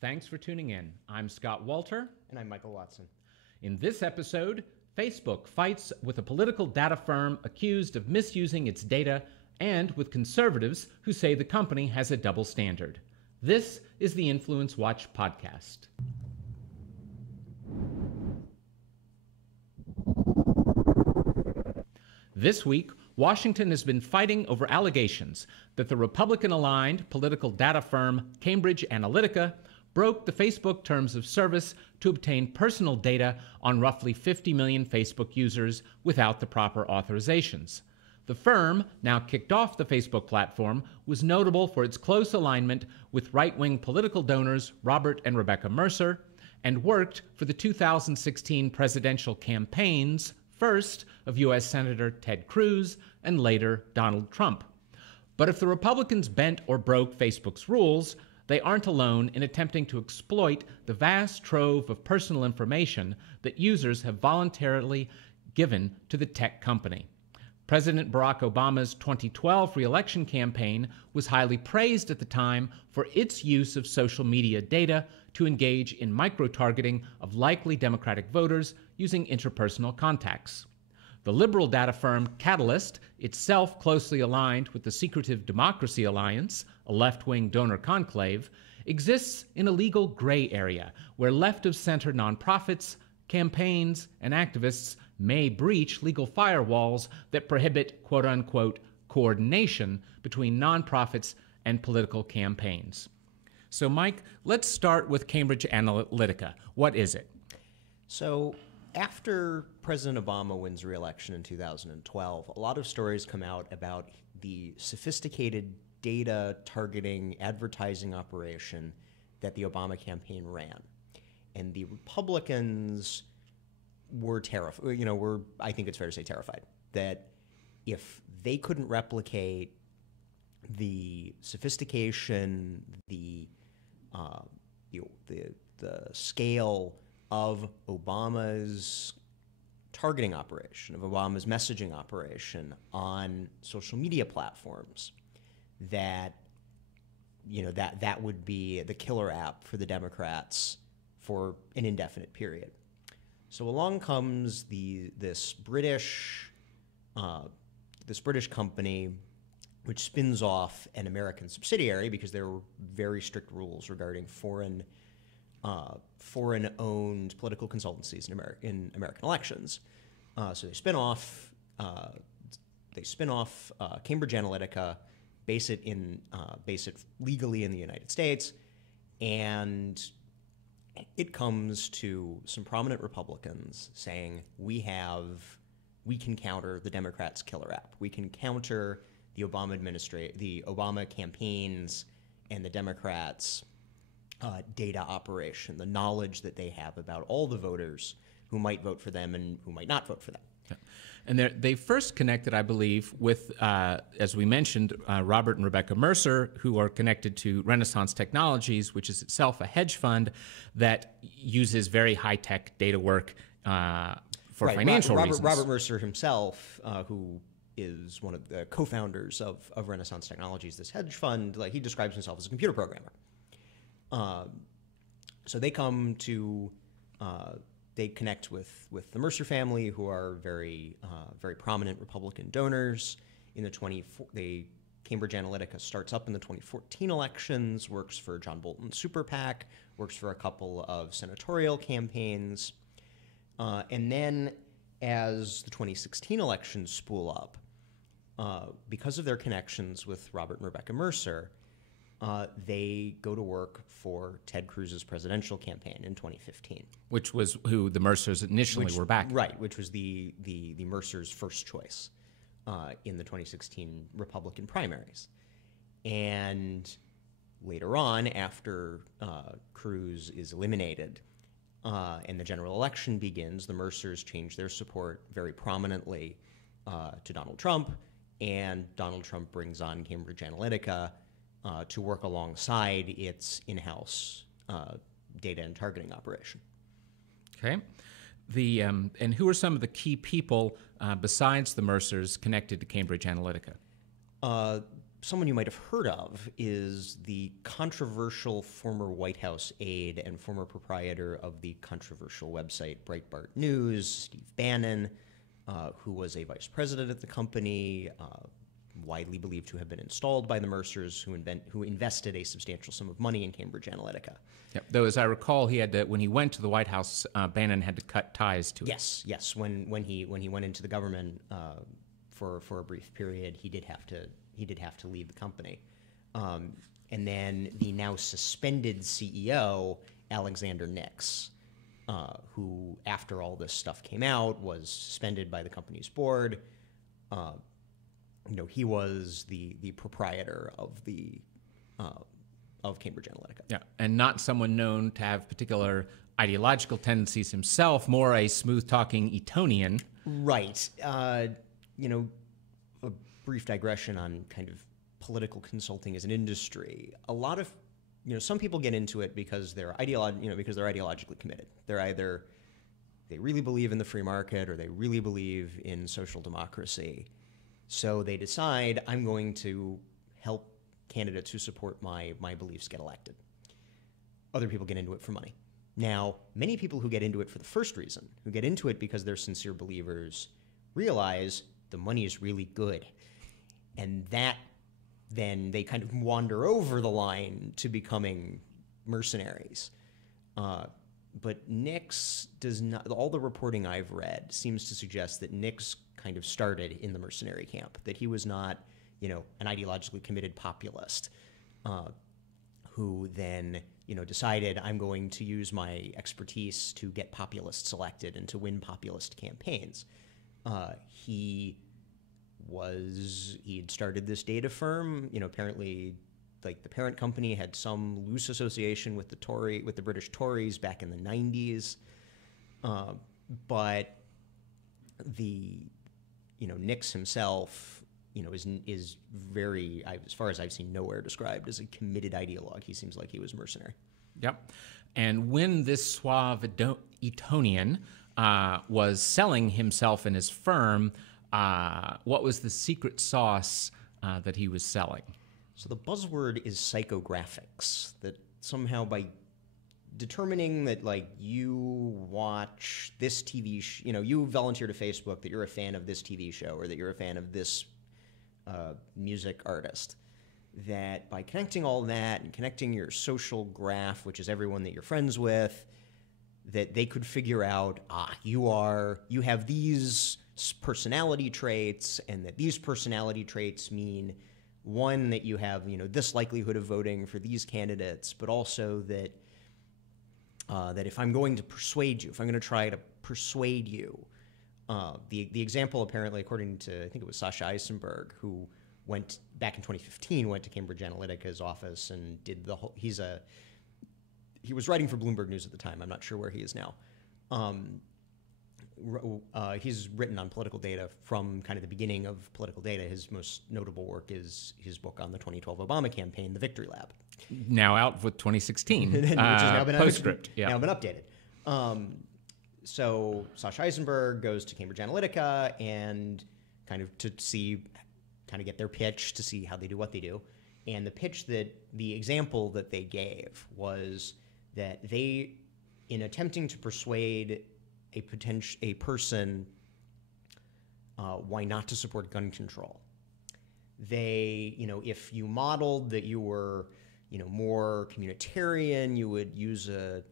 Thanks for tuning in. I'm Scott Walter. And I'm Michael Watson. In this episode, Facebook fights with a political data firm accused of misusing its data and with conservatives who say the company has a double standard. This is the InfluenceWatch podcast. This week, Washington has been fighting over allegations that the Republican-aligned political data firm Cambridge Analytica broke the Facebook terms of service to obtain personal data on roughly 50 million Facebook users without the proper authorizations. The firm, now kicked off the Facebook platform, was notable for its close alignment with right-wing political donors Robert and Rebecca Mercer, and worked for the 2016 presidential campaigns, first of U.S. Senator Ted Cruz and later Donald Trump. But if the Republicans bent or broke Facebook's rules, they aren't alone in attempting to exploit the vast trove of personal information that users have voluntarily given to the tech company. President Barack Obama's 2012 re-election campaign was highly praised at the time for its use of social media data to engage in micro-targeting of likely Democratic voters using interpersonal contacts. The liberal data firm Catalyst, itself closely aligned with the Secretive Democracy Alliance, a left-wing donor conclave, exists in a legal gray area where left-of-center nonprofits, campaigns, and activists may breach legal firewalls that prohibit quote-unquote coordination between nonprofits and political campaigns. So, Mike, let's start with Cambridge Analytica. What is it? So, after President Obama wins re-election in 2012, a lot of stories come out about the sophisticated data targeting advertising operation that the Obama campaign ran. And the Republicans were terrified, I think it's fair to say terrified, that if they couldn't replicate the sophistication, the scale of Obama's targeting operation, of Obama's messaging operation on social media platforms, that would be the killer app for the Democrats for an indefinite period. So along comes this British company, which spins off an American subsidiary because there were very strict rules regarding foreign-owned political consultancies in American elections. So they spin off Cambridge Analytica, base it legally in the United States, and it comes to some prominent Republicans saying, we can counter the Democrats' killer app. We can counter the Obama campaigns and the Democrats' data operation, the knowledge that they have about all the voters who might vote for them and who might not vote for them. Yeah. And they first connected, I believe, with, as we mentioned, Robert and Rebecca Mercer, who are connected to Renaissance Technologies, which is itself a hedge fund that uses very high-tech data work for financial reasons. Robert Mercer himself, who is one of the co-founders of Renaissance Technologies, this hedge fund, he describes himself as a computer programmer. So they come to, they connect with the Mercer family, who are very prominent Republican donors. Cambridge Analytica starts up in the 2014 elections, works for John Bolton's super PAC, works for a couple of senatorial campaigns. And then as the 2016 elections spool up, because of their connections with Robert and Rebecca Mercer, they go to work for Ted Cruz's presidential campaign in 2015. Which was who the Mercers initially were backing. Right, which was the Mercers' first choice in the 2016 Republican primaries. And later on, after Cruz is eliminated and the general election begins, the Mercers change their support very prominently to Donald Trump, and Donald Trump brings on Cambridge Analytica to work alongside its in-house data and targeting operation. Okay. And who are some of the key people besides the Mercers connected to Cambridge Analytica? someone you might have heard of is the controversial former White House aide and former proprietor of the controversial website Breitbart News, Steve Bannon, who was a vice president at the company, widely believed to have been installed by the Mercers, who invested a substantial sum of money in Cambridge Analytica. Yep. Though, as I recall, he had to, when he went to the White House, Bannon had to cut ties to it. Yes. When he went into the government for a brief period, he did have to leave the company. And then the now suspended CEO, Alexander Nix, who, after all this stuff came out, was suspended by the company's board. He was the proprietor of Cambridge Analytica. Yeah, and not someone known to have particular ideological tendencies himself, more a smooth-talking Etonian. Right. A brief digression on kind of political consulting as an industry. A lot of, some people get into it because they're ideologically committed. They really believe in the free market, or they really believe in social democracy. So they decide, I'm going to help candidates who support my beliefs get elected. Other people get into it for money. Now, many people who get into it for the first reason, who get into it because they're sincere believers, realize the money is really good. And that then they kind of wander over the line to becoming mercenaries. But Nix does not, all the reporting I've read seems to suggest that Nix kind of started in the mercenary camp, that he was not, an ideologically committed populist who then, decided I'm going to use my expertise to get populists elected and to win populist campaigns. He had started this data firm, apparently like the parent company had some loose association with the British Tories back in the 90s. But Nix himself, is very, as far as I've seen, nowhere described as a committed ideologue. He seems like he was mercenary. Yep. And when this suave Etonian was selling himself and his firm, what was the secret sauce that he was selling? So the buzzword is psychographics, that somehow by determining that, you watch this TV you volunteer to Facebook that you're a fan of this TV show, or that you're a fan of this music artist, that by connecting all that and connecting your social graph, which is everyone that you're friends with, that they could figure out, you have these personality traits, and that these personality traits mean, one, that you have, this likelihood of voting for these candidates, but also that that if I'm going to persuade you, if I'm going to try to persuade you, the example apparently, according to, I think it was Sasha Eisenberg, who went back in 2015, went to Cambridge Analytica's office and did the whole, he was writing for Bloomberg News at the time. I'm not sure where he is now. He's written on political data from kind of the beginning of political data. His most notable work is his book on the 2012 Obama campaign, The Victory Lab. Now out with 2016. Which has now been postscript. Now been updated. So Sasha Eisenberg goes to Cambridge Analytica and kind of get their pitch to see how they do what they do. And the example that they gave was that they, in attempting to persuade a person why not to support gun control, they, if you modeled that you were, more communitarian, you would use a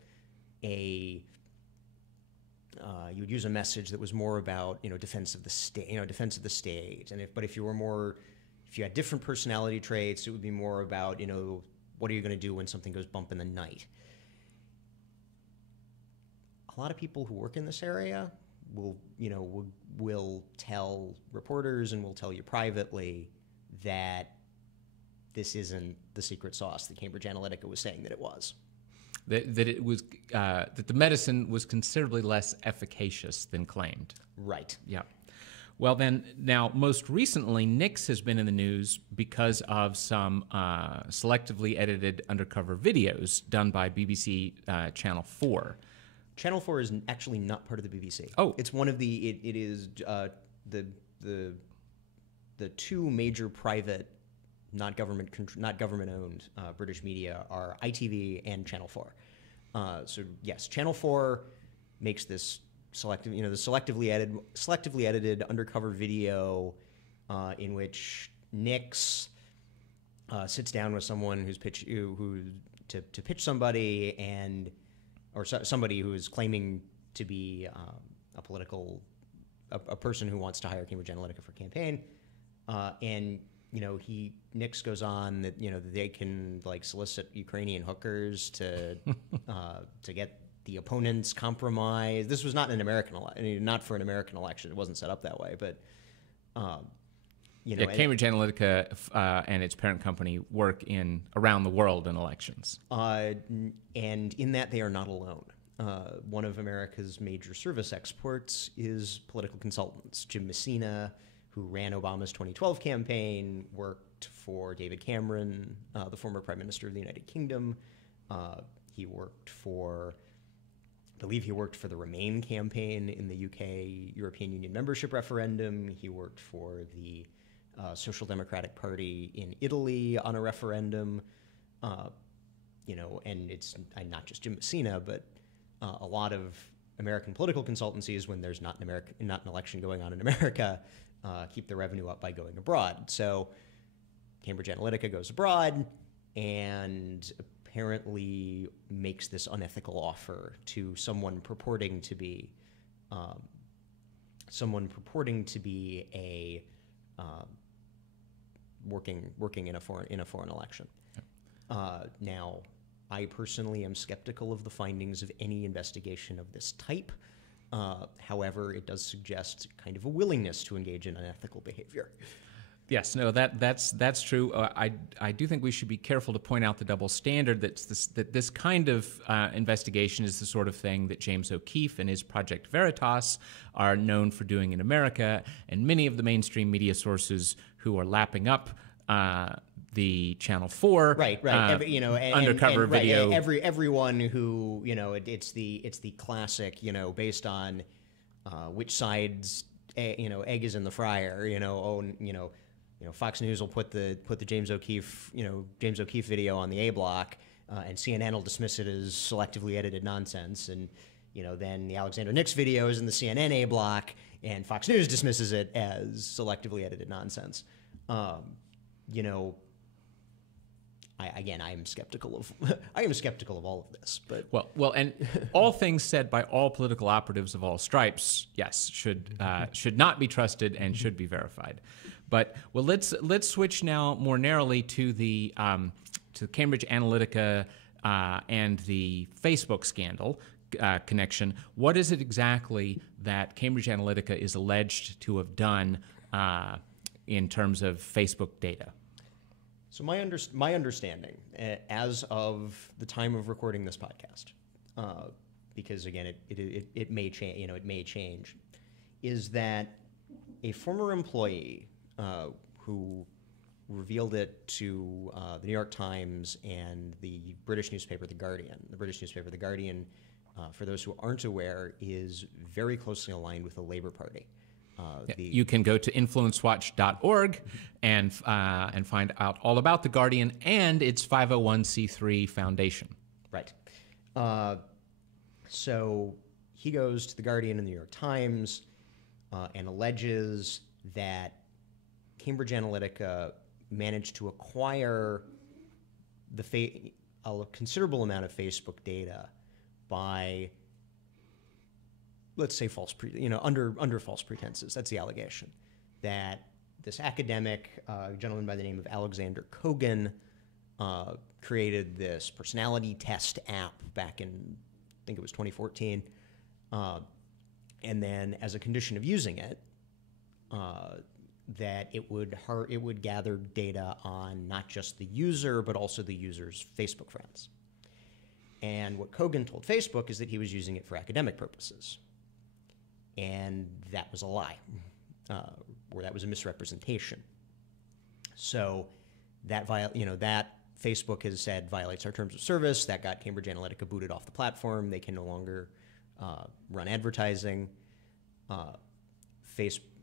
message that was more about, defense of the state, and if you had different personality traits, it would be more about, what are you going to do when something goes bump in the night. A lot of people who work in this area will tell reporters and will tell you privately that this isn't the secret sauce that Cambridge Analytica was saying that it was. That it was that the medicine was considerably less efficacious than claimed. Right. Yeah. Well, then, now, most recently, Nix has been in the news because of some selectively edited undercover videos done by BBC Channel 4. Channel 4 is actually not part of the BBC. Oh. It's one of the, it is the two major private not government-owned British media are ITV and Channel 4. So yes, Channel 4 makes this selective, the selectively edited undercover video in which Nix sits down with someone to pitch somebody, or somebody who is claiming to be a person who wants to hire Cambridge Analytica for a campaign, and Nix goes on that that they can solicit Ukrainian hookers to get the opponents compromised. This was not an not for an American election. It wasn't set up that way, but Cambridge Analytica and its parent company work around the world in elections. And in that, they are not alone. One of America's major service exports is political consultants. Jim Messina, who ran Obama's 2012 campaign, worked for David Cameron, the former Prime Minister of the United Kingdom. He worked for the Remain campaign in the UK European Union membership referendum. He worked for the Social Democratic Party in Italy on a referendum. And it's not just Jim Messina, but a lot of American political consultancies, when there's not an election going on in America, keep their revenue up by going abroad. So Cambridge Analytica goes abroad and apparently makes this unethical offer to someone purporting to be a working in a foreign election. Now, I personally am skeptical of the findings of any investigation of this type. However, it does suggest kind of a willingness to engage in unethical behavior. Yes, no, that's true. I do think we should be careful to point out the double standard that this kind of investigation is the sort of thing that James O'Keefe and his Project Veritas are known for doing in America, and many of the mainstream media sources who are lapping up the Channel 4 undercover video. Everyone who it's the classic based on which side's egg is in the fryer. Fox News will put the James O'Keefe video on the A block, and CNN will dismiss it as selectively edited nonsense, and then the Alexander Nix video is in the CNN A block, and Fox News dismisses it as selectively edited nonsense. I am skeptical of all of this, but well, and all things said by all political operatives of all stripes, yes, should not be trusted and should be verified. But let's switch now more narrowly to the Cambridge Analytica and the Facebook scandal connection. What is it exactly that Cambridge Analytica is alleged to have done in terms of Facebook data? So my understanding, as of the time of recording this podcast, because again it may change, it may change, is that a former employee who revealed it to the New York Times and the British newspaper The Guardian. The British newspaper The Guardian, for those who aren't aware, is very closely aligned with the Labour Party. You can go to InfluenceWatch.org and find out all about The Guardian and its 501c3 foundation. Right. So he goes to The Guardian and The New York Times and alleges that Cambridge Analytica managed to acquire a considerable amount of Facebook data by, let's say, under false pretenses. That's the allegation. That this academic gentleman by the name of Alexander Kogan created this personality test app back in, I think it was 2014, and then as a condition of using it, that it would gather data on not just the user but also the user's Facebook friends. And what Kogan told Facebook is that he was using it for academic purposes. And that was a lie, or that was a misrepresentation. So that Facebook has said violates our terms of service. That got Cambridge Analytica booted off the platform. They can no longer run advertising.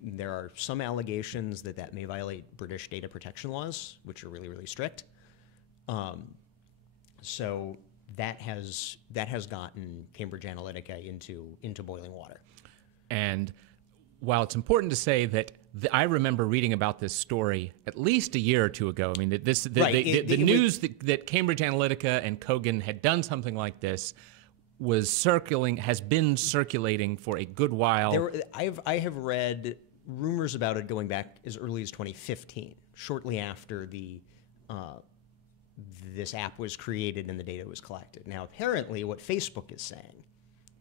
There are some allegations that may violate British data protection laws, which are really, really strict. So that has gotten Cambridge Analytica into boiling water. And while it's important to say that I remember reading about this story at least a year or two ago. I mean, the news that Cambridge Analytica and Kogan had done something like this has been circulating for a good while. I have read rumors about it going back as early as 2015, shortly after this app was created and the data was collected. Now, apparently, what Facebook is saying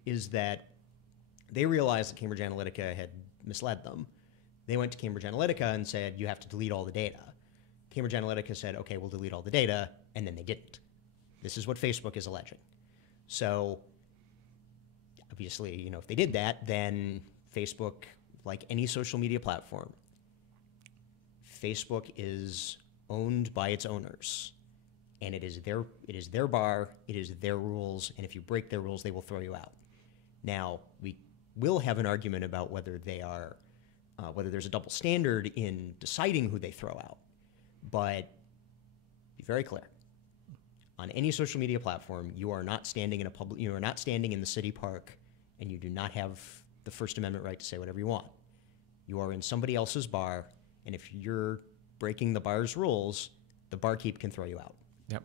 is that they realized that Cambridge Analytica had misled them. They went to Cambridge Analytica and said, you have to delete all the data. Cambridge Analytica said, okay, we'll delete all the data, and then they didn't. This is what Facebook is alleging. So, obviously, if they did that, then Facebook, like any social media platform, Facebook is owned by its owners. And it is their bar, it is their rules, and if you break their rules, they will throw you out. Now, we will have an argument about whether there's a double standard in deciding who they throw out. But be very clear. On any social media platform, you are not standing in the city park, and you do not have the First Amendment right to say whatever you want. You are in somebody else's bar, and if you're breaking the bar's rules, the barkeep can throw you out. Yep.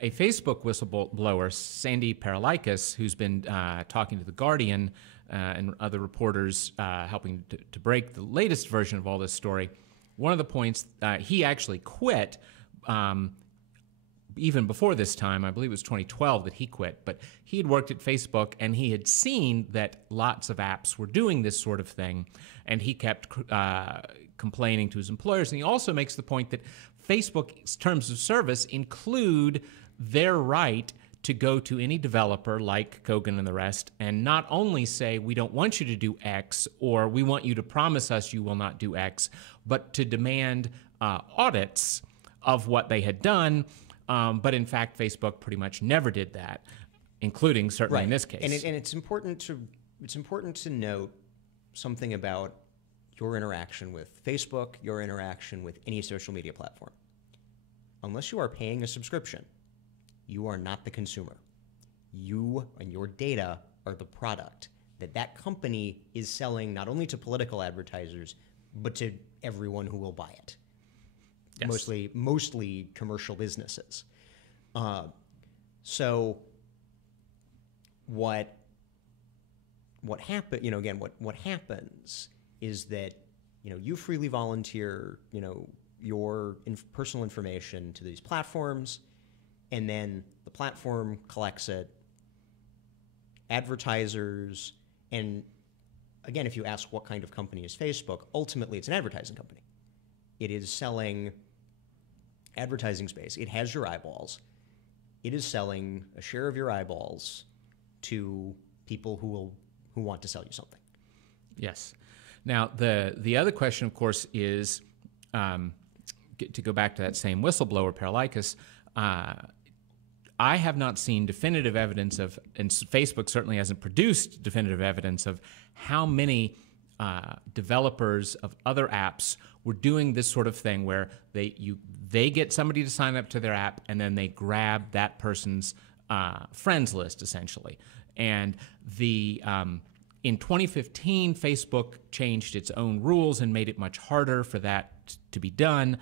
A Facebook whistleblower, Sandy Paralykis, who's been talking to The Guardian and other reporters helping to break the latest version of all this story, one of the points, he actually quit even before this time. I believe it was 2012 that he quit, but he had worked at Facebook and he had seen that lots of apps were doing this sort of thing, and he kept complaining to his employers. And he also makes the point that Facebook's terms of service include their right to go to any developer like Kogan and the rest and not only say, we don't want you to do X, or we want you to promise us you will not do X, but to demand audits of what they had done. But in fact, Facebook pretty much never did that, including certainly in this case. And it's important to note something about your interaction with Facebook, your interaction with any social media platform. Unless you are paying a subscription, you are not the consumer. You and your data are the product that company is selling not only to political advertisers, but to everyone who will buy it. Yes. Mostly commercial businesses. So what happen? What happens is that you freely volunteer your personal information to these platforms, and then the platform collects it. Advertisers, and again, if you ask what kind of company is Facebook, ultimately it's an advertising company. It is selling advertising space. It has your eyeballs. It is selling a share of your eyeballs to people who want to sell you something. Yes. Now, the other question, of course, is to go back to that same whistleblower, Paralykis. I have not seen definitive evidence of, and Facebook certainly hasn't produced definitive evidence of how many developers of other apps were doing this sort of thing where they get somebody to sign up to their app and then they grab that person's friends list, essentially. And in 2015, Facebook changed its own rules and made it much harder for that to be done.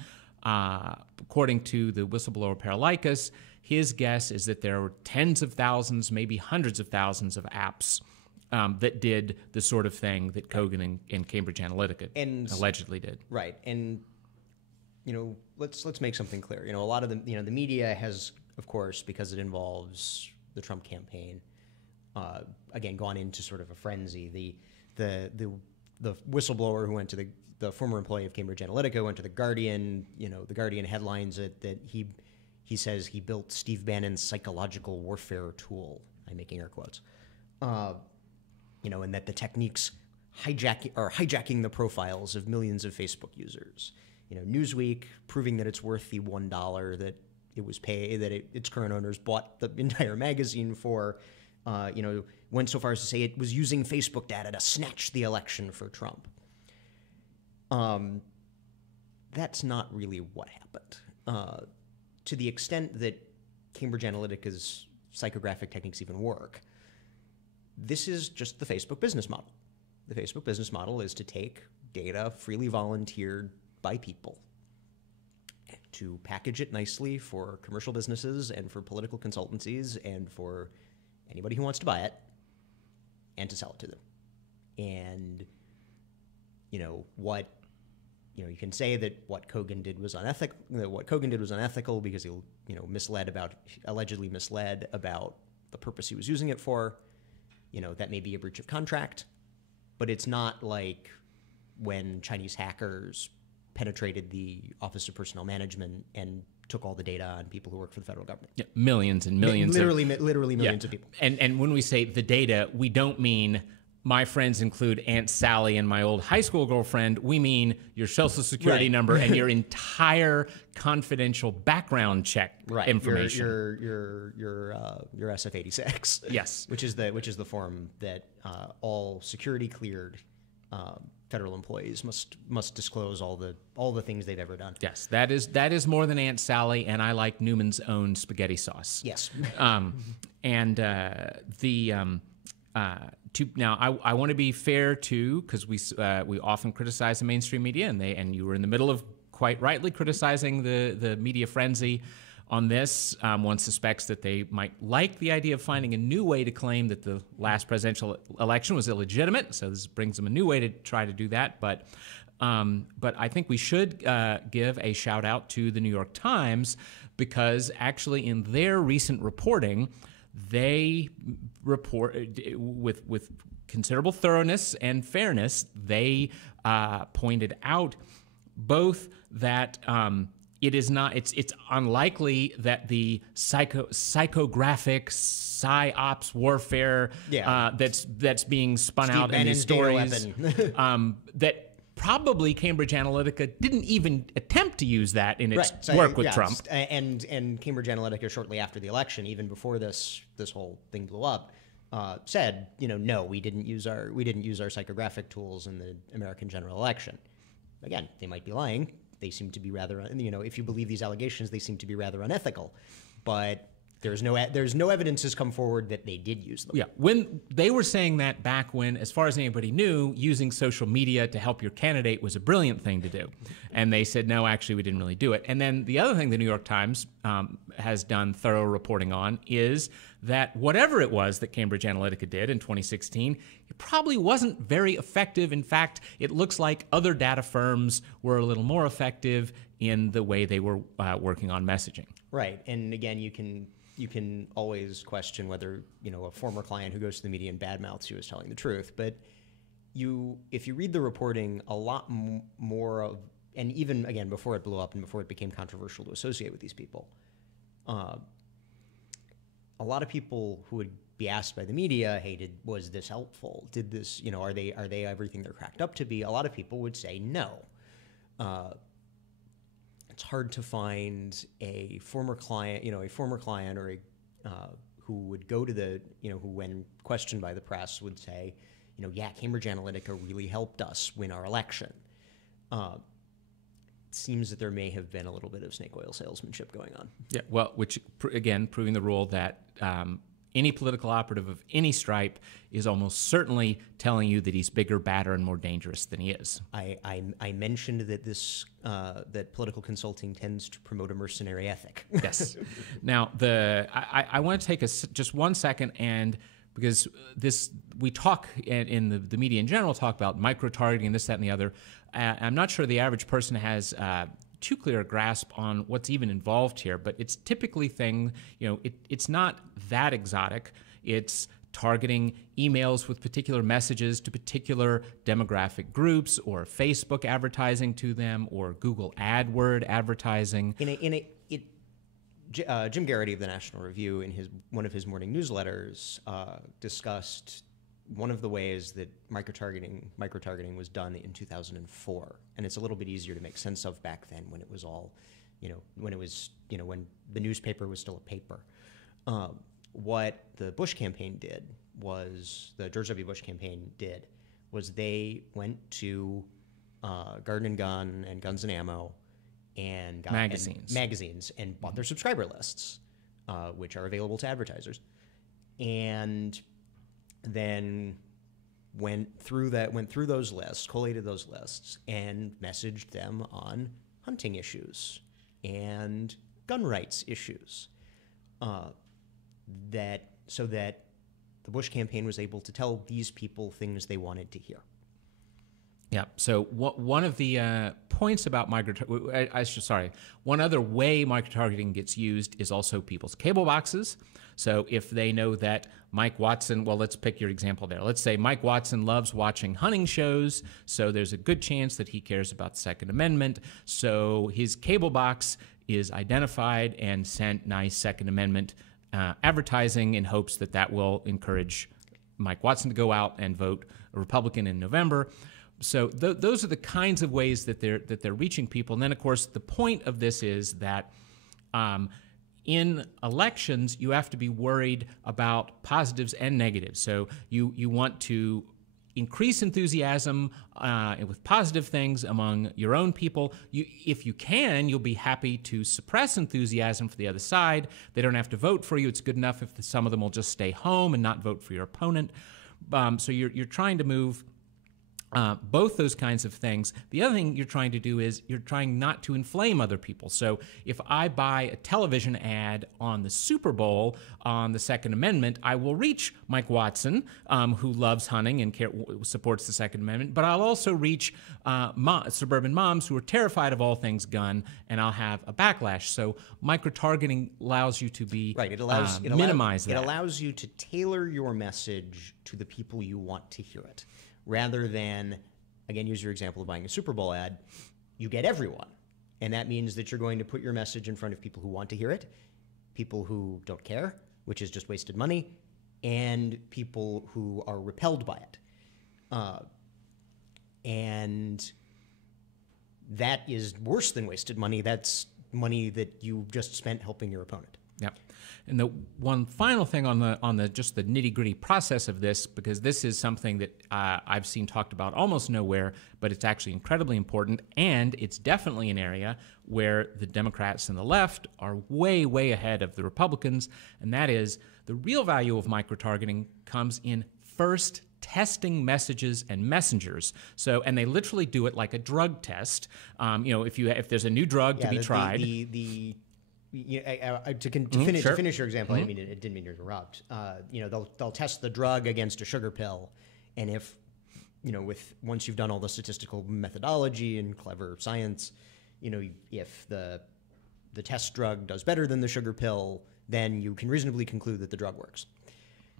According to the whistleblower Paralykis, his guess is that there were tens of thousands, maybe hundreds of thousands of apps that did the sort of thing that Kogan and Cambridge Analytica allegedly did. Right, and let's make something clear. A lot of the media has, of course, because it involves the Trump campaign, again gone into sort of a frenzy. The whistleblower who went to the former employee of Cambridge Analytica went to the Guardian. The Guardian headlines it that he says he built Steve Bannon's psychological warfare tool. I'm making air quotes. And that the techniques are hijacking the profiles of millions of Facebook users. Newsweek proving that it's worth the $1 that it was paid, that its current owners bought the entire magazine for. went so far as to say it was using Facebook data to snatch the election for Trump. That's not really what happened. To the extent that Cambridge Analytica's psychographic techniques even work, this is just the Facebook business model. The Facebook business model is to take data freely volunteered by people, to package it nicely for commercial businesses and for political consultancies and for anybody who wants to buy it, and to sell it to them. And, you can say that what Kogan did was unethical, because he, allegedly misled about the purpose he was using it for. That may be a breach of contract, but it's not like when Chinese hackers penetrated the Office of Personnel Management and took all the data on people who work for the federal government. Yeah, millions and millions. Literally millions of people. And when we say the data, we don't mean my friends include Aunt Sally and my old high school girlfriend. We mean your social security number and your entire confidential background check information. Your SF-86. Yes, which is the form that all security cleared federal employees must disclose all the things they've ever done. Yes, that is more than Aunt Sally, and I like Newman's own spaghetti sauce. Yes. Now, I want to be fair too, because we often criticize the mainstream media, and you were in the middle of quite rightly criticizing the media frenzy on this. One suspects that they might like the idea of finding a new way to claim that the last presidential election was illegitimate. So this brings them a new way to try to do that. But I think we should give a shout out to the New York Times, because actually in their recent reporting, they report with considerable thoroughness and fairness. They pointed out both that it's unlikely that the psychographic psyops warfare that's being spun Steve out Bannon's in these stories that probably Cambridge Analytica didn't even attempt to use that in its work with Trump. And Cambridge Analytica, shortly after the election, even before this whole thing blew up, said, no, we didn't use our psychographic tools in the American general election. Again, they might be lying. They seem to be rather, if you believe these allegations, they seem to be rather unethical. But there's no evidence has come forward that they did use them. Yeah, when they were saying that back when, as far as anybody knew, using social media to help your candidate was a brilliant thing to do. And they said, no, actually, we didn't really do it. And then the other thing the New York Times has done thorough reporting on is that whatever it was that Cambridge Analytica did in 2016, it probably wasn't very effective. In fact, it looks like other data firms were a little more effective in the way they were working on messaging. Right. And again, you can always question whether, a former client who goes to the media and badmouths you is telling the truth. But if you read the reporting, a lot more of, and even, again, before it blew up and before it became controversial to associate with these people, a lot of people who would be asked by the media, hey, was this helpful? Did this, are they everything they're cracked up to be? A lot of people would say no. It's hard to find a former client or who would go to the, who when questioned by the press would say, yeah, Cambridge Analytica really helped us win our election. It seems that there may have been a little bit of snake oil salesmanship going on. Yeah, well, which, again, proving the rule that any political operative of any stripe is almost certainly telling you that he's bigger, badder, and more dangerous than he is. I mentioned that that political consulting tends to promote a mercenary ethic. Yes. Now, I want to take just 1 second, and because we talk in the media in general talk about micro-targeting and this, that, and the other. I'm not sure the average person has too clear a grasp on what's even involved here, but it's typically it's not that exotic. It's targeting emails with particular messages to particular demographic groups, or Facebook advertising to them, or Google AdWord advertising. Jim Garrity of the National Review, in one of his morning newsletters, discussed one of the ways that micro-targeting was done in 2004, and it's a little bit easier to make sense of back then, when it was all, when the newspaper was still a paper. what the Bush campaign did was, the George W. Bush campaign did, was they went to Garden and Gun and Guns and Ammo and got magazines and bought their subscriber lists, which are available to advertisers, and then went through those lists, collated those lists, and messaged them on hunting issues and gun rights issues, so that the Bush campaign was able to tell these people things they wanted to hear. Yeah. So one of the points about one other way microtargeting gets used is also people's cable boxes. So if they know that Mike Watson, well, let's pick your example there. Let's say Mike Watson loves watching hunting shows, so there's a good chance that he cares about the Second Amendment. So his cable box is identified and sent nice Second Amendment advertising in hopes that that will encourage Mike Watson to go out and vote a Republican in November. So those are the kinds of ways that they're reaching people. And then, of course, the point of this is that in elections, you have to be worried about positives and negatives. So you want to increase enthusiasm with positive things among your own people. If you can, you'll be happy to suppress enthusiasm for the other side. They don't have to vote for you. It's good enough if some of them will just stay home and not vote for your opponent. So you're trying to move both those kinds of things. The other thing you're trying to do is you're trying not to inflame other people. So if I buy a television ad on the Super Bowl on the Second Amendment, I will reach Mike Watson, who loves hunting and supports the Second Amendment, but I'll also reach suburban moms who are terrified of all things gun, and I'll have a backlash. So micro-targeting allows you to be right. Minimize that. It allows you to tailor your message to the people you want to hear it. Rather than, again, use your example of buying a Super Bowl ad, you get everyone. And that means that you're going to put your message in front of people who want to hear it, people who don't care, which is just wasted money, and people who are repelled by it. And that is worse than wasted money. That's money that you just spent helping your opponent. Yep. And the one final thing on the just the nitty-gritty process of this, because this is something that I've seen talked about almost nowhere, but it's actually incredibly important, and it's definitely an area where the Democrats and the left are way, way ahead of the Republicans, and that is the real value of micro-targeting comes in first testing messages and messengers. So, and they literally do it like a drug test. If there's a new drug to be tried. To finish your example, I didn't mean to interrupt. They'll test the drug against a sugar pill, and if once you've done all the statistical methodology and clever science, if the test drug does better than the sugar pill, then you can reasonably conclude that the drug works.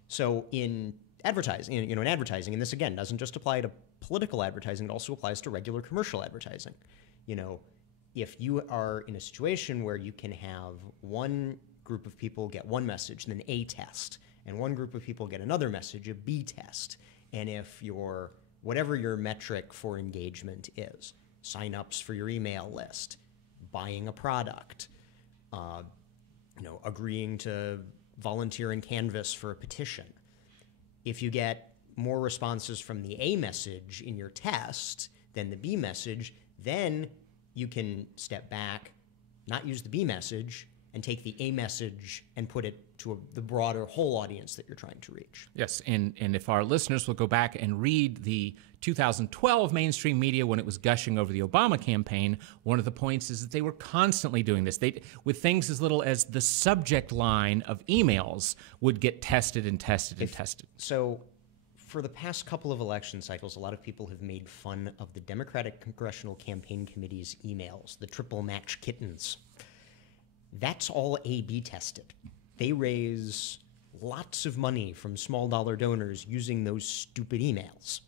So in advertising, and this again doesn't just apply to political advertising; it also applies to regular commercial advertising. If you are in a situation where you can have one group of people get one message, then A test, and one group of people get another message, a B test, and if whatever your metric for engagement is, sign-ups for your email list, buying a product, agreeing to volunteer and canvass for a petition, if you get more responses from the A message in your test than the B message, then you can step back, not use the B message, and take the A message and put it to the broader whole audience that you're trying to reach. Yes, and if our listeners will go back and read the 2012 mainstream media when it was gushing over the Obama campaign, one of the points is that they were constantly doing this. With things as little as the subject line of emails would get tested and tested and tested. So for the past couple of election cycles, a lot of people have made fun of the Democratic Congressional Campaign Committee's emails, the triple match kittens. That's all A/B tested. They raise lots of money from small dollar donors using those stupid emails.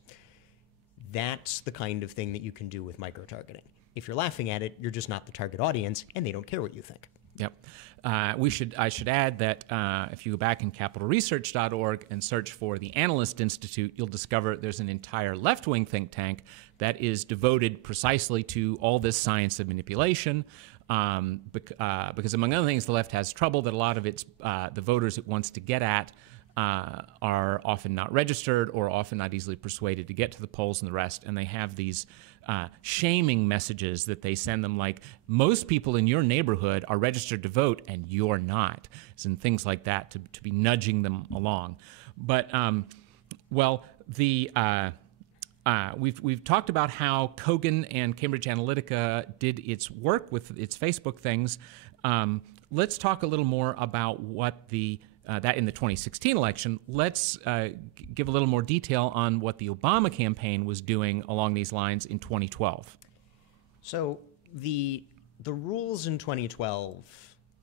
That's the kind of thing that you can do with micro-targeting. If you're laughing at it, you're just not the target audience, and they don't care what you think. Yep. I should add that if you go back in capitalresearch.org and search for the Analyst Institute, you'll discover there's an entire left-wing think tank that is devoted precisely to all this science of manipulation. because among other things, the left has trouble that a lot of its the voters it wants to get at are often not registered or often not easily persuaded to get to the polls and the rest, and they have these shaming messages that they send them, like, most people in your neighborhood are registered to vote and you're not, and things like that to be nudging them along. But we've talked about how Kogan and Cambridge Analytica did its work with its Facebook things. Let's talk a little more about what that in the 2016 election. Let's give a little more detail on what the Obama campaign was doing along these lines in 2012. So the rules in 2012,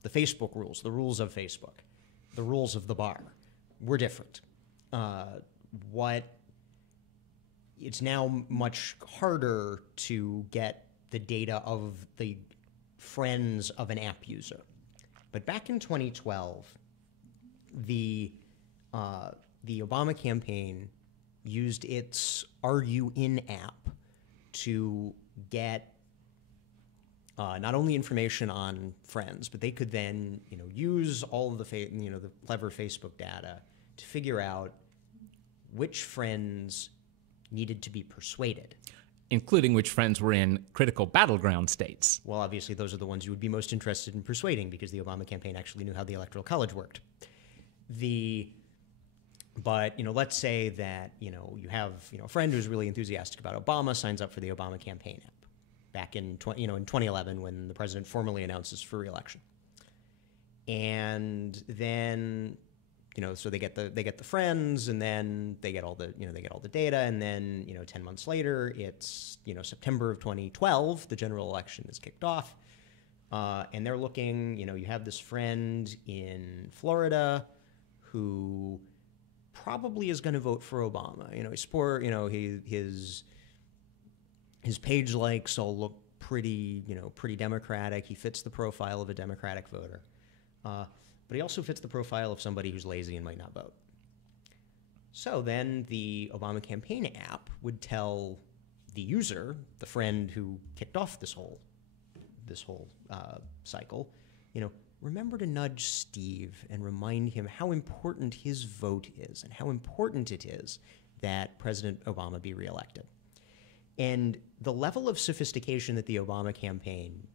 the Facebook rules, the rules of Facebook, the rules of the bar, were different. It's now much harder to get the data of the friends of an app user. But back in 2012, the Obama campaign used its Are You In app to get not only information on friends, but they could then use all of the the clever Facebook data to figure out which friends needed to be persuaded. Including which friends were in critical battleground states. Well, obviously, those are the ones you would be most interested in persuading because the Obama campaign actually knew how the Electoral College worked. But let's say that you have a friend who's really enthusiastic about Obama, signs up for the Obama campaign app back in 2011 when the president formally announces for re-election, and then so they get the friends, and then they get all the data, and then 10 months later, it's September of 2012, the general election is kicked off, and they're looking. You have this friend in Florida who probably is going to vote for Obama. His page likes all look pretty Democratic. He fits the profile of a Democratic voter. But he also fits the profile of somebody who's lazy and might not vote. So then the Obama campaign app would tell the user, the friend who kicked off this whole cycle, remember to nudge Steve and remind him how important his vote is and how important it is that President Obama be reelected. And the level of sophistication that the Obama campaign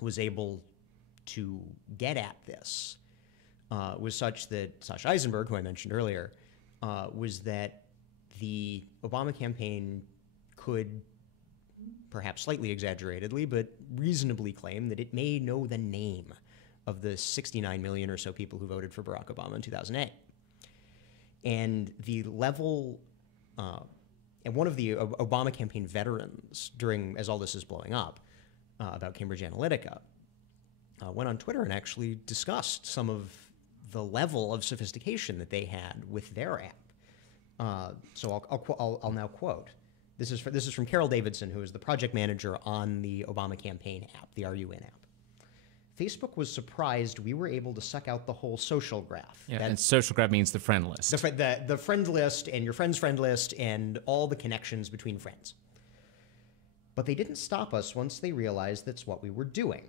was able to get at this was such that Sasha Eisenberg, who I mentioned earlier, was that the Obama campaign could, perhaps slightly exaggeratedly, but reasonably claim that it may know the name of the 69 million or so people who voted for Barack Obama in 2008. And the level, and one of the Obama campaign veterans as all this is blowing up about Cambridge Analytica, went on Twitter and actually discussed some of the level of sophistication that they had with their app. So I'll now quote. This is from Carol Davidson, who is the project manager on the Obama campaign app, the Are You In app. Facebook was surprised we were able to suck out the whole social graph. Yeah, and social graph means the friend list. The friend list and your friend's friend list and all the connections between friends. But they didn't stop us once they realized that's what we were doing.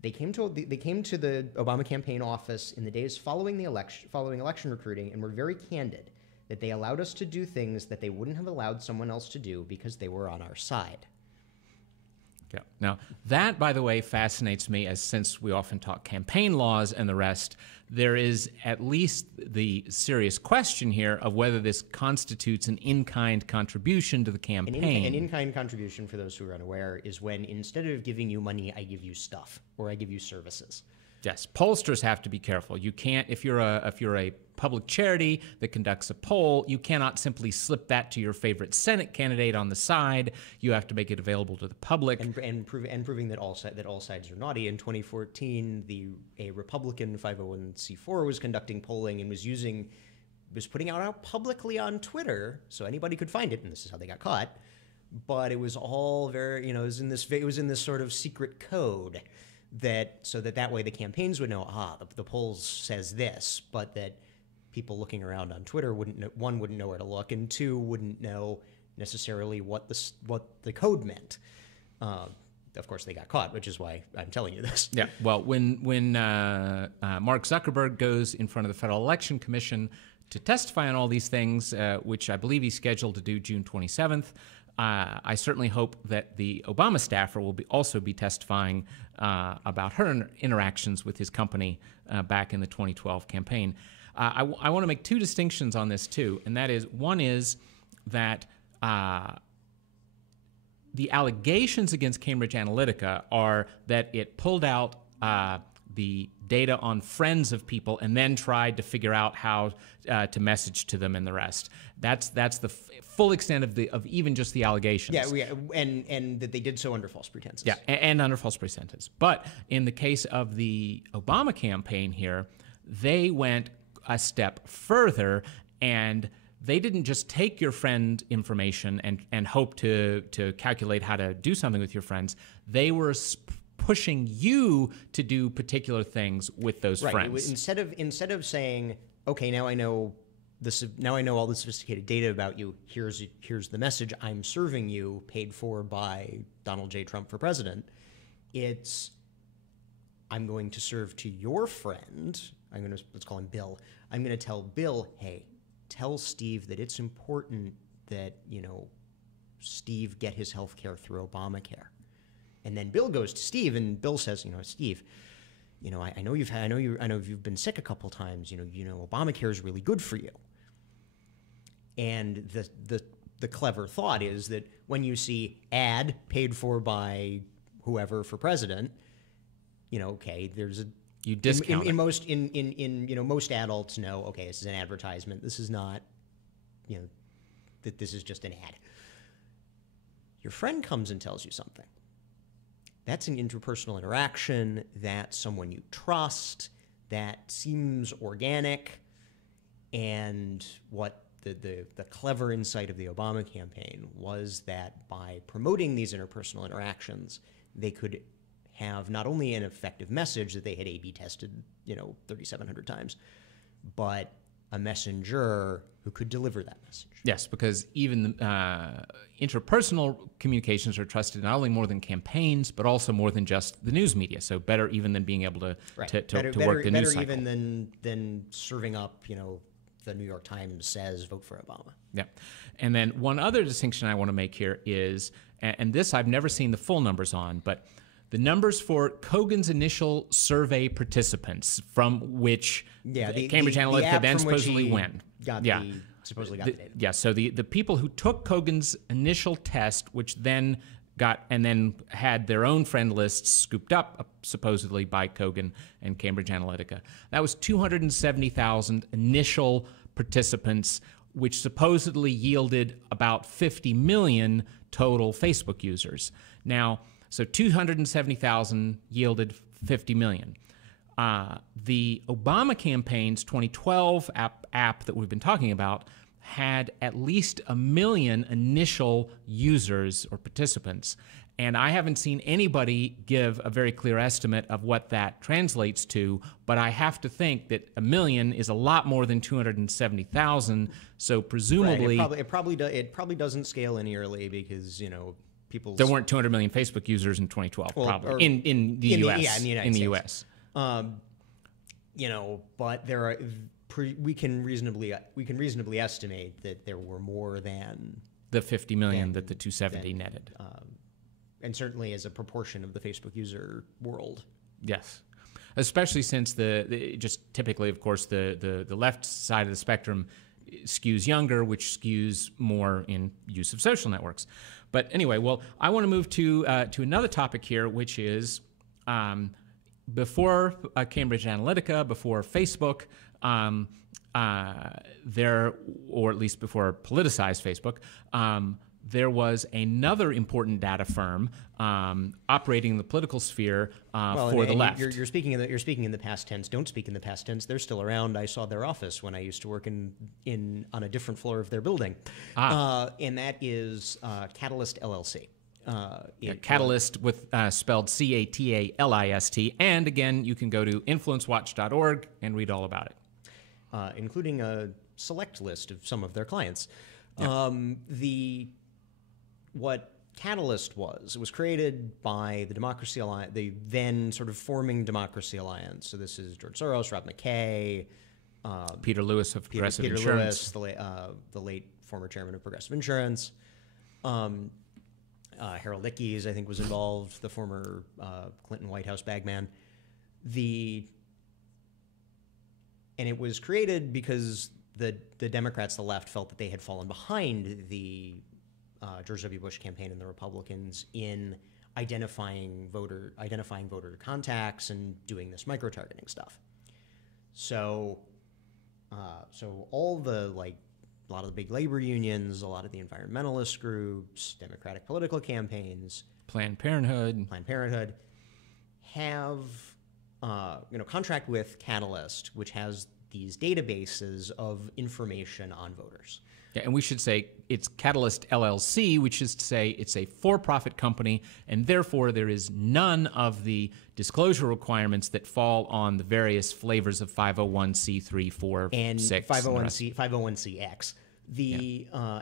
They came to the Obama campaign office in the days following election recruiting, and were very candid that they allowed us to do things that they wouldn't have allowed someone else to do because they were on our side. Yeah. Now, that, by the way, fascinates me, as since we often talk campaign laws and the rest, there is at least the serious question here of whether this constitutes an in-kind contribution to the campaign. An in-kind contribution, for those who are unaware, is when instead of giving you money, I give you stuff, or I give you services. Yes, pollsters have to be careful. You can't, if you're a public charity that conducts a poll, you cannot simply slip that to your favorite Senate candidate on the side. You have to make it available to the public. And proving that all sides are naughty. In 2014, a Republican 501c4 was conducting polling and was putting it out publicly on Twitter, so anybody could find it, and this is how they got caught. But it was all very, it was in this sort of secret code. That way the campaigns would know, the polls says this, but that people looking around on Twitter wouldn't know where to look, and two, wouldn't know necessarily what the code meant. of course, they got caught, which is why I'm telling you this. Yeah. Well, when Mark Zuckerberg goes in front of the Federal Election Commission to testify on all these things, which I believe he's scheduled to do June 27th, I certainly hope that the Obama staffer will also be testifying about her interactions with his company back in the 2012 campaign. I want to make two distinctions on this too, and that is, one is that the allegations against Cambridge Analytica are that it pulled out the data on friends of people and then tried to figure out how to message to them and the rest. That's the full extent of even just the allegations. Yeah, and that they did so under false pretenses. Yeah, and under false pretenses. But in the case of the Obama campaign here, they went a step further, and they didn't just take your friend information and hope to calculate how to do something with your friends. They were pushing you to do particular things with those friends. Instead of saying, okay, now I know this. Now I know all the sophisticated data about you. Here's the message I'm serving you, paid for by Donald J. Trump for president. It's, I'm going to serve to your friend. Let's call him Bill. I'm going to tell Bill, hey, tell Steve that it's important that, Steve get his health care through Obamacare. And then Bill goes to Steve, and Bill says, Steve, I know you've been sick a couple times. Obamacare is really good for you. And the clever thought is that when you see ad paid for by whoever for president, okay, there's a, you discount in most adults know, okay, this is an advertisement. This is not, that this is just an ad. Your friend comes and tells you something. That's an interpersonal interaction. That's someone you trust. That seems organic. And what the clever insight of the Obama campaign was that by promoting these interpersonal interactions, they could have not only an effective message that they had A/B tested, 3,700 times, but a messenger who could deliver that message. Yes, because even interpersonal communications are trusted not only more than campaigns, but also more than just the news media. So better even than being able to work the news cycle. Better even than serving up, the New York Times says vote for Obama. Yeah. And then one other distinction I want to make here is, and this I've never seen the full numbers on, but the numbers for Kogan's initial survey participants, from which Cambridge Analytica then supposedly went. Supposedly got the data. Yeah, so the people who took Kogan's initial test, which then had their own friend lists scooped up, supposedly by Kogan and Cambridge Analytica. That was 270,000 initial participants, which supposedly yielded about 50 million total Facebook users. Now, so 270,000 yielded 50 million. The Obama campaign's 2012 app that we've been talking about had at least 1 million initial users or participants. And I haven't seen anybody give a very clear estimate of what that translates to, but I have to think that 1 million is a lot more than 270,000. So presumably, right. It probably doesn't scale linearly because there weren't 200 million Facebook users in 2012, probably in the U.S. In the U.S. But there are. We can reasonably estimate that there were more than the 50 million that the 270 netted, and certainly as a proportion of the Facebook user world. Yes, especially since just typically, of course, the left side of the spectrum skews younger, which skews more in use of social networks. But anyway, well, I want to move to another topic here, which is before Cambridge Analytica, before Facebook, or at least before politicized Facebook, there was another important data firm operating in the political sphere for the left. You're speaking in the past tense. Don't speak in the past tense. They're still around. I saw their office when I used to work on a different floor of their building, and that is Catalyst LLC. Catalyst with spelled CATALIST. And again, you can go to InfluenceWatch.org and read all about it. Including a select list of some of their clients. Yeah. Catalyst was. It was created by the Democracy Alliance, the then sort of forming Democracy Alliance. So this is George Soros, Rob McKay, Peter Lewis of Progressive Peter Insurance. Lewis, the late former chairman of Progressive Insurance. Harold Ickes, I think, was involved, the former Clinton White House bagman. And it was created because the Democrats, the left, felt that they had fallen behind the George W. Bush campaign and the Republicans in identifying voter contacts and doing this micro-targeting stuff. So all the a lot of the big labor unions, a lot of the environmentalist groups, Democratic political campaigns, Planned Parenthood have contract with Catalyst, which has these databases of information on voters. Yeah, and we should say it's Catalyst LLC, which is to say it's a for-profit company, and therefore there is none of the disclosure requirements that fall on the various flavors of 501c3, 4, and 6, 501c501cx.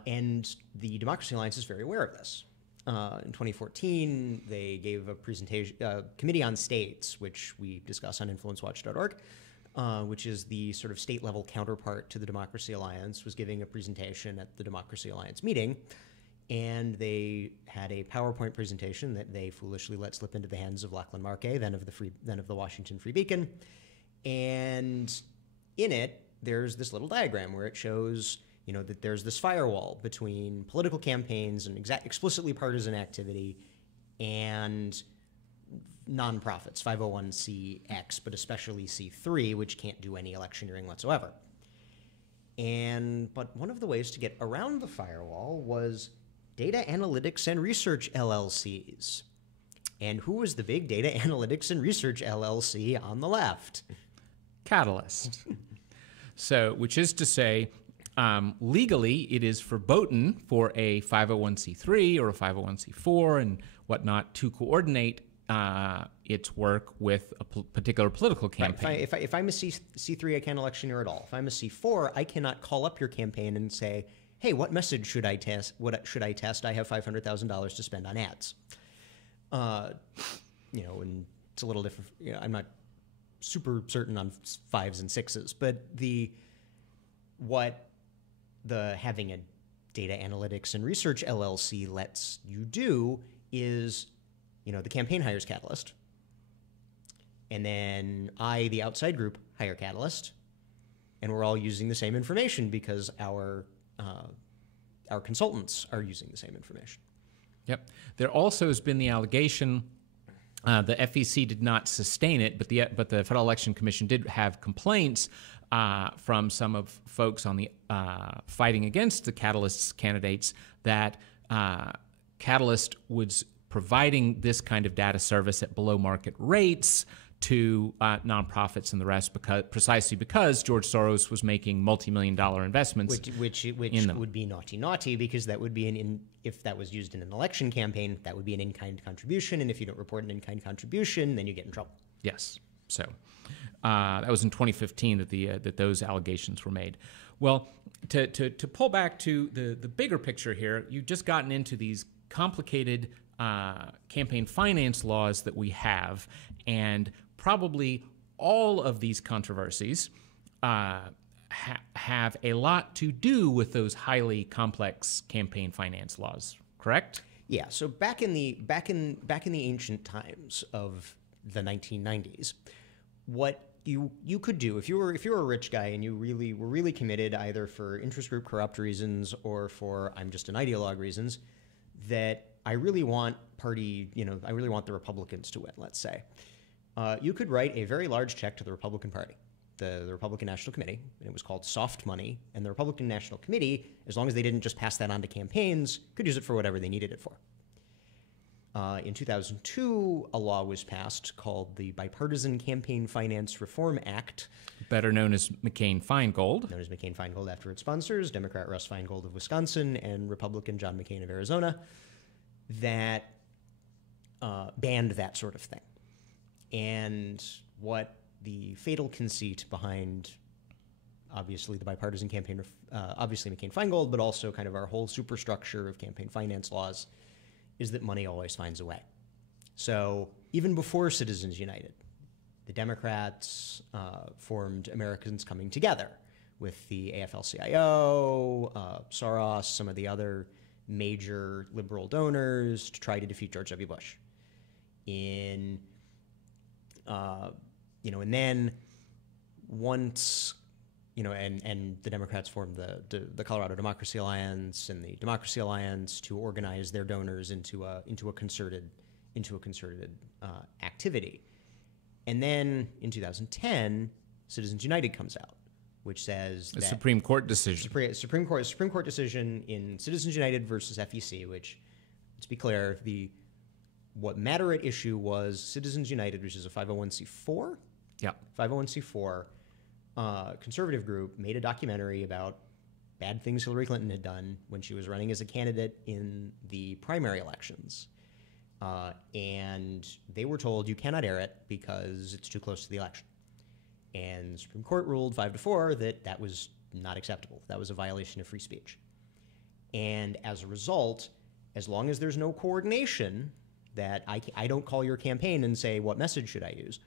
And the Democracy Alliance is very aware of this. In 2014, they gave a presentation, Committee on States, which we discuss on InfluenceWatch.org, which is the sort of state-level counterpart to the Democracy Alliance, was giving a presentation at the Democracy Alliance meeting, and they had a PowerPoint presentation that they foolishly let slip into the hands of Lachlan Markay, then of the Washington Free Beacon, and in it, there's this little diagram where it shows, that there's this firewall between political campaigns and explicitly partisan activity and nonprofits, 501cx, but especially C3, which can't do any electioneering whatsoever. But one of the ways to get around the firewall was data analytics and research LLCs. And who was the big data analytics and research LLC on the left? Catalyst. So, which is to say, legally, it is verboten for a 501c3 or a 501c4 and whatnot to coordinate its work with a particular political campaign. Right. If I'm a C3, I can't electioneer at all. If I'm a C4, I cannot call up your campaign and say, hey, what message should I test? What should I test? I have $500,000 to spend on ads. And it's a little different. I'm not super certain on 5s and 6s, but having a data analytics and research LLC lets you do is, the campaign hires Catalyst, and then I, the outside group, hire Catalyst, and we're all using the same information because our consultants are using the same information. Yep. There also has been the allegation, the FEC did not sustain it, but the Federal Election Commission did have complaints from some of folks on the fighting against the Catalyst's candidates that Catalyst was providing this kind of data service at below market rates to nonprofits and the rest, precisely because George Soros was making multi-million-dollar investments, which would be naughty, because that would be if that was used in an election campaign, that would be an in-kind contribution, and if you don't report an in-kind contribution, then you get in trouble. Yes. So that was in 2015 that those allegations were made. Well, to pull back to the bigger picture here, you've just gotten into these complicated campaign finance laws that we have, and probably all of these controversies have a lot to do with those highly complex campaign finance laws. Correct? Yeah. So back in the ancient times of the 1990s, what you could do if you were a rich guy and you were really committed, either for interest group corrupt reasons or for I'm just an ideologue reasons, that I really want the Republicans to win, let's say. You could write a very large check to the Republican Party, the Republican National Committee, and it was called soft money. And the Republican National Committee, as long as they didn't just pass that on to campaigns, could use it for whatever they needed it for. In 2002, a law was passed called the Bipartisan Campaign Finance Reform Act. Better known as McCain-Feingold. Known as McCain-Feingold after its sponsors, Democrat Russ Feingold of Wisconsin and Republican John McCain of Arizona, that banned that sort of thing. And what the fatal conceit behind, obviously, the bipartisan campaign, obviously McCain-Feingold, but also kind of our whole superstructure of campaign finance laws, is that money always finds a way. So even before Citizens United, the Democrats formed Americans Coming Together with the AFL-CIO, Soros, some of the other major liberal donors to try to defeat George W. Bush. And then once, and the Democrats formed the Colorado Democracy Alliance and the Democracy Alliance to organize their donors into a concerted activity. And then in 2010, Citizens United comes out, which says a Supreme Court decision. Supreme Court decision in Citizens United versus FEC, which, let's be clear, what matter at issue was Citizens United, which is a 501c4. Yeah. 501c4 conservative group made a documentary about bad things Hillary Clinton had done when she was running as a candidate in the primary elections. And they were told you cannot air it because it's too close to the election. And the Supreme Court ruled 5-4 that was not acceptable. That was a violation of free speech. And as a result, as long as there's no coordination, that I don't call your campaign and say, what message should I use,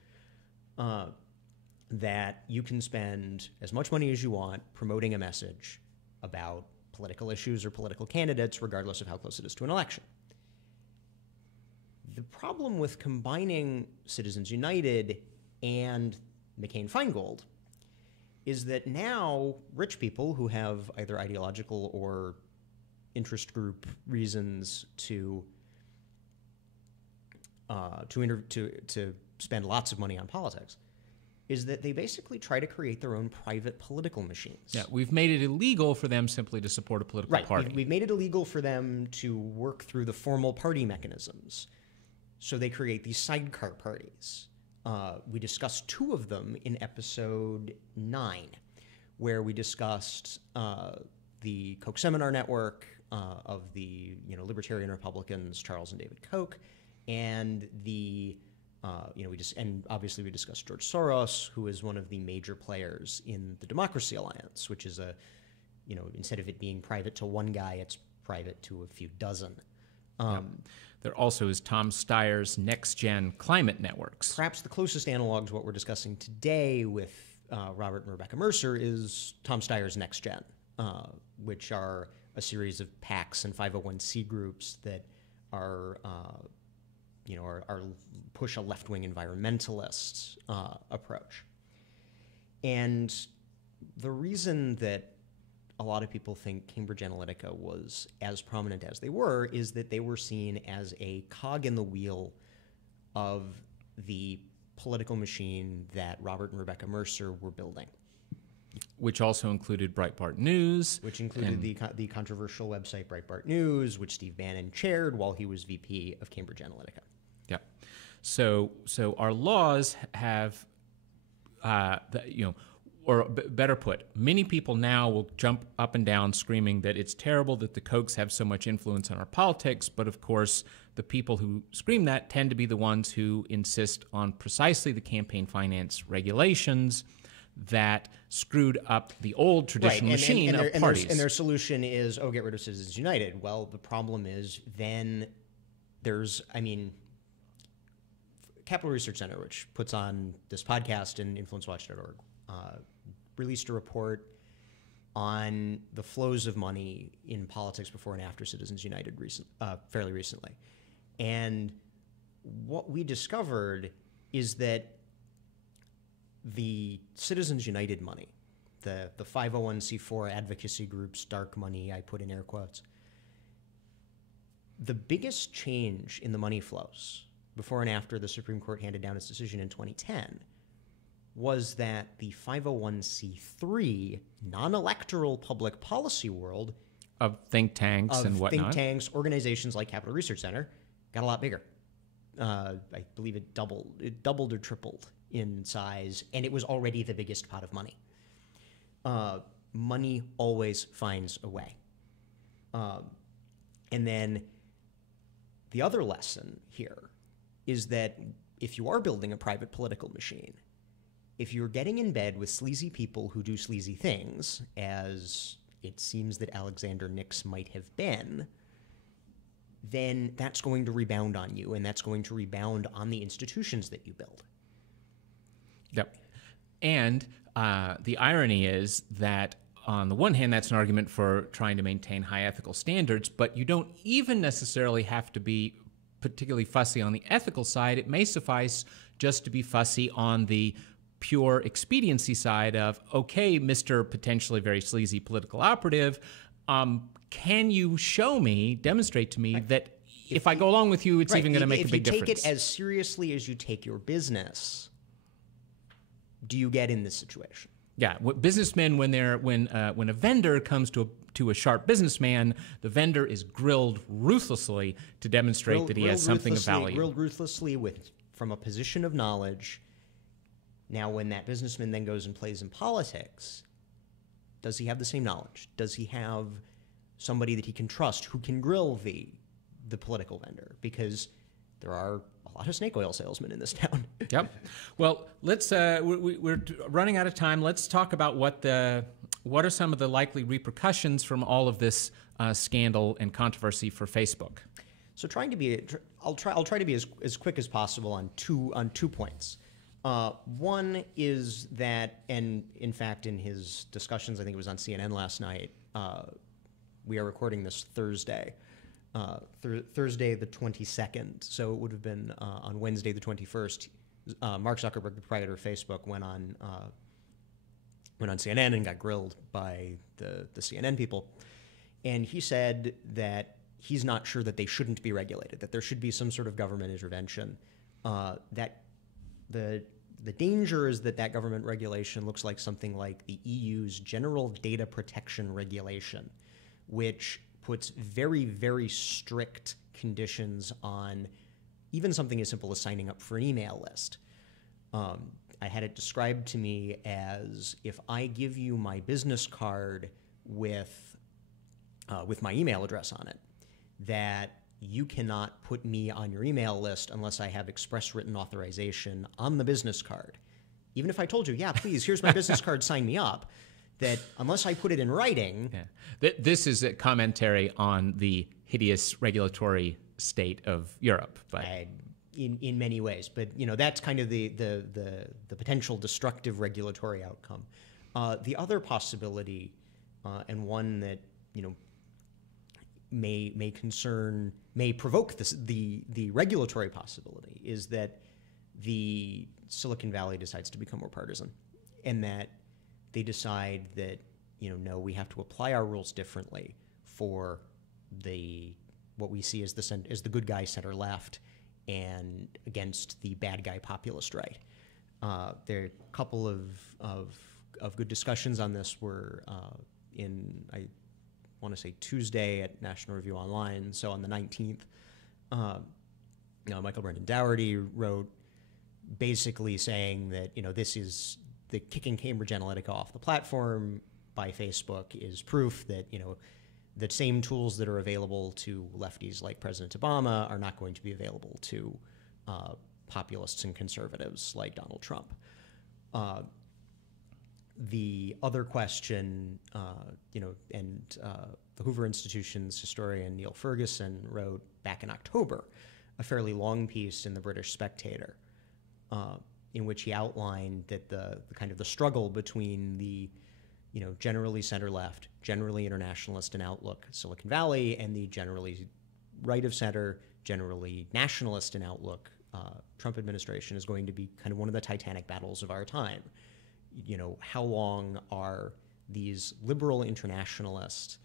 that you can spend as much money as you want promoting a message about political issues or political candidates, regardless of how close it is to an election. The problem with combining Citizens United and McCain-Feingold is that now rich people who have either ideological or interest group reasons to spend lots of money on politics is that they basically try to create their own private political machines. Yeah, we've made it illegal for them simply to support a political party. We've made it illegal for them to work through the formal party mechanisms. So they create these sidecar parties. We discussed two of them in episode 9, where we discussed the Koch Seminar Network of the Libertarian Republicans, Charles and David Koch, and obviously we discussed George Soros, who is one of the major players in the Democracy Alliance, which is instead of it being private to one guy, it's private to a few dozen. There also is Tom Steyer's Next Gen Climate Networks. Perhaps the closest analog to what we're discussing today with Robert and Rebecca Mercer is Tom Steyer's Next Gen, which are a series of PACs and 501c groups that are push a left-wing environmentalist approach. And the reason that a lot of people think Cambridge Analytica was as prominent as they were is that they were seen as a cog in the wheel of the political machine that Robert and Rebecca Mercer were building. Which also included Breitbart News. Which included the controversial website Breitbart News, which Steve Bannon chaired while he was VP of Cambridge Analytica. Yeah. So our laws have, or better put, many people now will jump up and down screaming that it's terrible that the Kochs have so much influence on our politics, but of course the people who scream that tend to be the ones who insist on precisely the campaign finance regulations that screwed up the old traditional machine of parties. And their solution is, get rid of Citizens United. Well, the problem is then there's, Capital Research Center, which puts on this podcast and InfluenceWatch.org, released a report on the flows of money in politics before and after Citizens United fairly recently. And what we discovered is that the Citizens United money, the 501c4 advocacy groups, dark money, I put in air quotes, the biggest change in the money flows before and after the Supreme Court handed down its decision in 2010 was that the 501c3 non-electoral public policy world of think tanks and whatnot, organizations like Capital Research Center, got a lot bigger. I believe it doubled or tripled in size, and it was already the biggest pot of money. Money always finds a way. And then the other lesson here is that if you are building a private political machine, if you're getting in bed with sleazy people who do sleazy things, as it seems that Alexander Nix might have been, then that's going to rebound on you, and that's going to rebound on the institutions that you build. Yep. And the irony is that on the one hand, that's an argument for trying to maintain high ethical standards, but you don't even necessarily have to be particularly fussy on the ethical side. It may suffice just to be fussy on the pure expediency side of, okay, Mr. potentially very sleazy political operative, can you show me, demonstrate to me that if I go along with you, it's even going to make a big difference? If you take it as seriously as you take your business, do you get in this situation? Yeah, what businessmen, when a vendor comes to a sharp businessman, the vendor is grilled ruthlessly to demonstrate that he has something of value. Grilled ruthlessly from a position of knowledge. Now, when that businessman then goes and plays in politics, does he have the same knowledge? Does he have somebody that he can trust who can grill the political vendor? Because there are a lot of snake oil salesmen in this town. Yep. Well, let's. We're running out of time. Let's talk about what are some of the likely repercussions from all of this scandal and controversy for Facebook. So, I'll try to be as quick as possible on two points. One is that, and in fact, in his discussions, I think it was on CNN last night. We are recording this Thursday. Thursday the 22nd, so it would have been on Wednesday the 21st. Mark Zuckerberg, the proprietor of Facebook, went on CNN and got grilled by the CNN people, and he said that he's not sure that they shouldn't be regulated, that there should be some sort of government intervention. That the danger is that government regulation looks like something like the EU's General Data Protection Regulation, which puts very, very strict conditions on even something as simple as signing up for an email list. I had it described to me as, if I give you my business card with my email address on it, that you cannot put me on your email list unless I have express written authorization on the business card. Even if I told you, yeah, please, here's my business card, sign me up, that unless I put it in writing... Yeah. This is a commentary on the hideous regulatory state of Europe. But in many ways. But, that's kind of the potential destructive regulatory outcome. The other possibility, and one that, may provoke the regulatory possibility, is that the Silicon Valley decides to become more partisan, and that they decide that, no, we have to apply our rules differently for what we see as the good guy center left and against the bad guy populist right. There are a couple of good discussions on this were I want to say Tuesday at National Review Online. So on the 19th, Michael Brendan Dougherty wrote basically saying that, this is the kicking Cambridge Analytica off the platform by Facebook is proof that, the same tools that are available to lefties like President Obama are not going to be available to populists and conservatives like Donald Trump. The other question, the Hoover Institution's historian Neil Ferguson wrote back in October a fairly long piece in the British Spectator, in which he outlined that the kind of the struggle between the generally center-left, generally internationalist in outlook Silicon Valley, and the generally right-of-center, generally nationalist in outlook Trump administration is going to be kind of one of the titanic battles of our time. How long are these liberal internationalist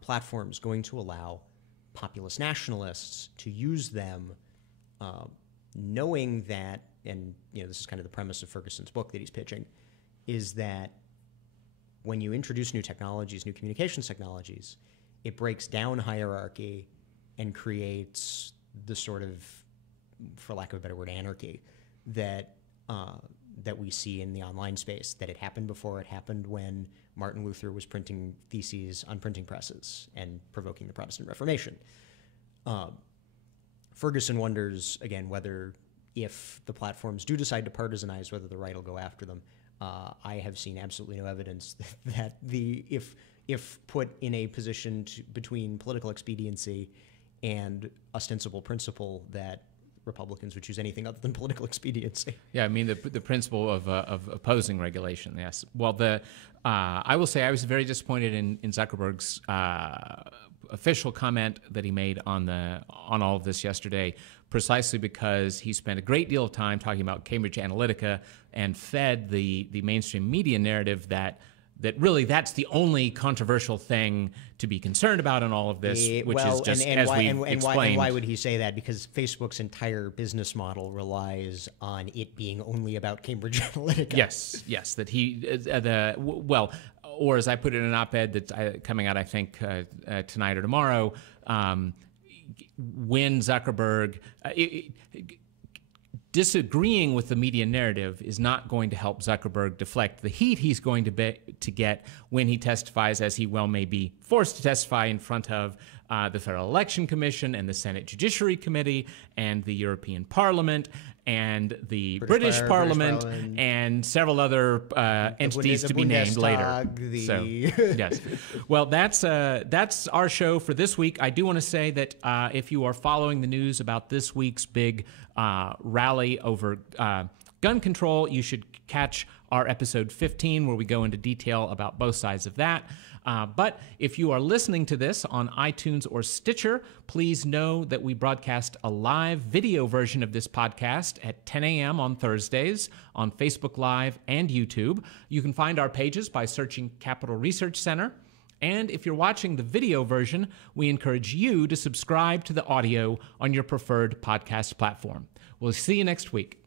platforms going to allow populist nationalists to use them, knowing that, and this is kind of the premise of Ferguson's book that he's pitching, is that when you introduce new technologies, new communications technologies, it breaks down hierarchy and creates the sort of, for lack of a better word, anarchy that we see in the online space. That it happened before. It happened when Martin Luther was printing theses on printing presses and provoking the Protestant Reformation. Ferguson wonders, again, whether if the platforms do decide to partisanize, whether the right will go after them. I have seen absolutely no evidence that if if put in a position between political expediency and ostensible principle, that Republicans would choose anything other than political expediency. Yeah, I mean the principle of opposing regulation. Yes. Well, I will say I was very disappointed in Zuckerberg's official comment that he made on all of this yesterday, precisely because he spent a great deal of time talking about Cambridge Analytica and fed the mainstream media narrative that really that's the only controversial thing to be concerned about in all of this, which is just as we explained. And why would he say that? Because Facebook's entire business model relies on it being only about Cambridge Analytica. Yes, that he or as I put it in an op-ed that's coming out, I think tonight or tomorrow, when Zuckerberg. Disagreeing with the media narrative is not going to help Zuckerberg deflect the heat he's going to get when he testifies, as he well may be forced to testify in front of the Federal Election Commission and the Senate Judiciary Committee and the European Parliament and the British Parliament and several other entities to be named later. Yes. Well, that's our show for this week. I do want to say that if you are following the news about this week's big rally over gun control, you should catch our episode 15 where we go into detail about both sides of that. But if you are listening to this on iTunes or Stitcher, please know that we broadcast a live video version of this podcast at 10 a.m. on Thursdays on Facebook Live and YouTube. You can find our pages by searching Capital Research Center. And if you're watching the video version, we encourage you to subscribe to the audio on your preferred podcast platform. We'll see you next week.